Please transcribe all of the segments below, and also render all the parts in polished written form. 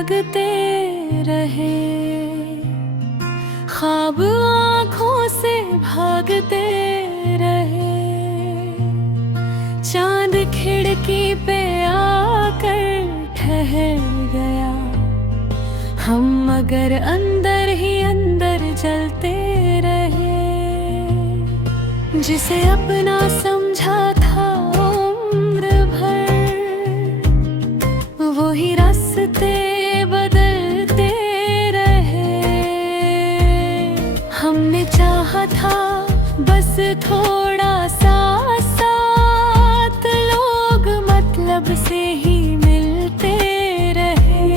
जागते रहे, ख्वाब आँखों से भागते रहे। चांद खिड़की पे आकर ठहर गया, हम मगर अंदर ही अंदर जलते रहे। जिसे अपना समझा था उम्र भर, वो ही रास्ते बदलते रहे। हमने चाहा था बस थोड़ा सा साथ, लोग मतलब से ही मिलते रहे।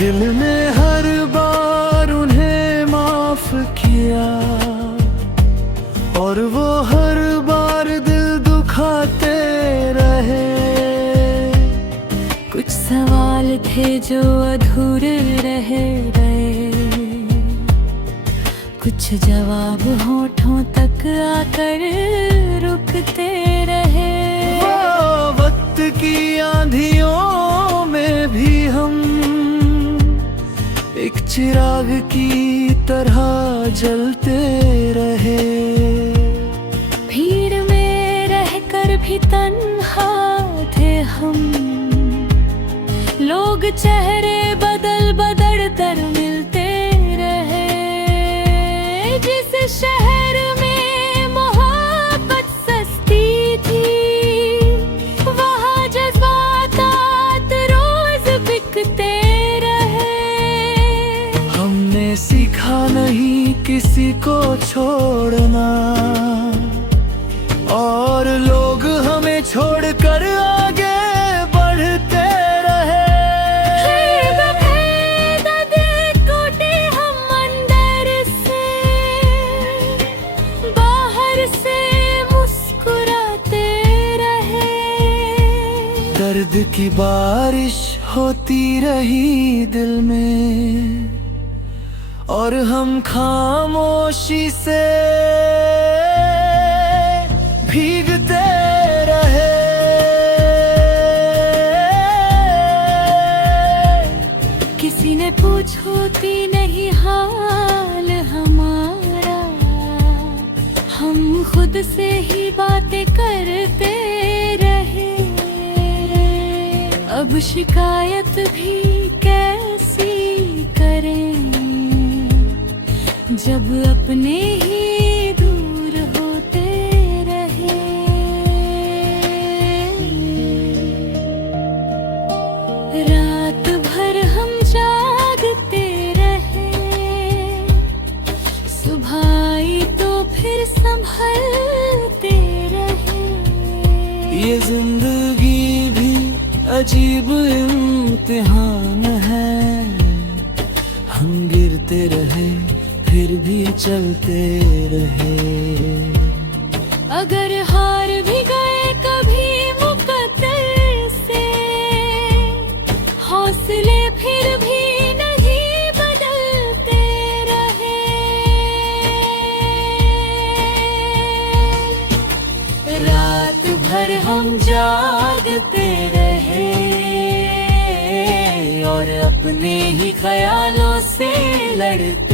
दिल ने हर बार उन्हें माफ किया, और वो हर बार दिल दुखाते रहे। कुछ सवाल थे जो अधूरे रह गए, कुछ जवाब होठों तक आकर रुकते रहे। वक्त की आंधियों में भी हम एक चिराग की तरह जलते रहे। भीड़ में रहकर भी तन्हा थे हम, लोग चेहरे बदल बदल कर मिलते रहे। जिस शहर में मोहब्बत सस्ती थी, वहाँ जज्बात रोज बिकते रहे। हमने सीखा नहीं किसी को छोड़ना, और लोग हमें छोड़कर आगे बढ़ते रहे। टूटे हम अंदर से, बाहर से मुस्कुराते रहे। दर्द की बारिश होती रही दिल में, और हम खामोशी से भीगते रहे। किसी ने पूछोती नहीं हाल हमारा, हम खुद से ही बातें करते रहे। अब शिकायत भी कैसी करें, जब अपने ही दूर होते रहे। रात भर हम जागते रहे, सुबह आई तो फिर संभलते रहे। ये जिंदगी भी अजीब इम्तिहान है, हम गिरते रहे फिर भी चलते रहे। अगर हार भी गए कभी मुकद्दर से, हौसले फिर भी नहीं बदलते रहे। रात भर हम जागते रहे, और अपने ही ख्यालों से लड़ते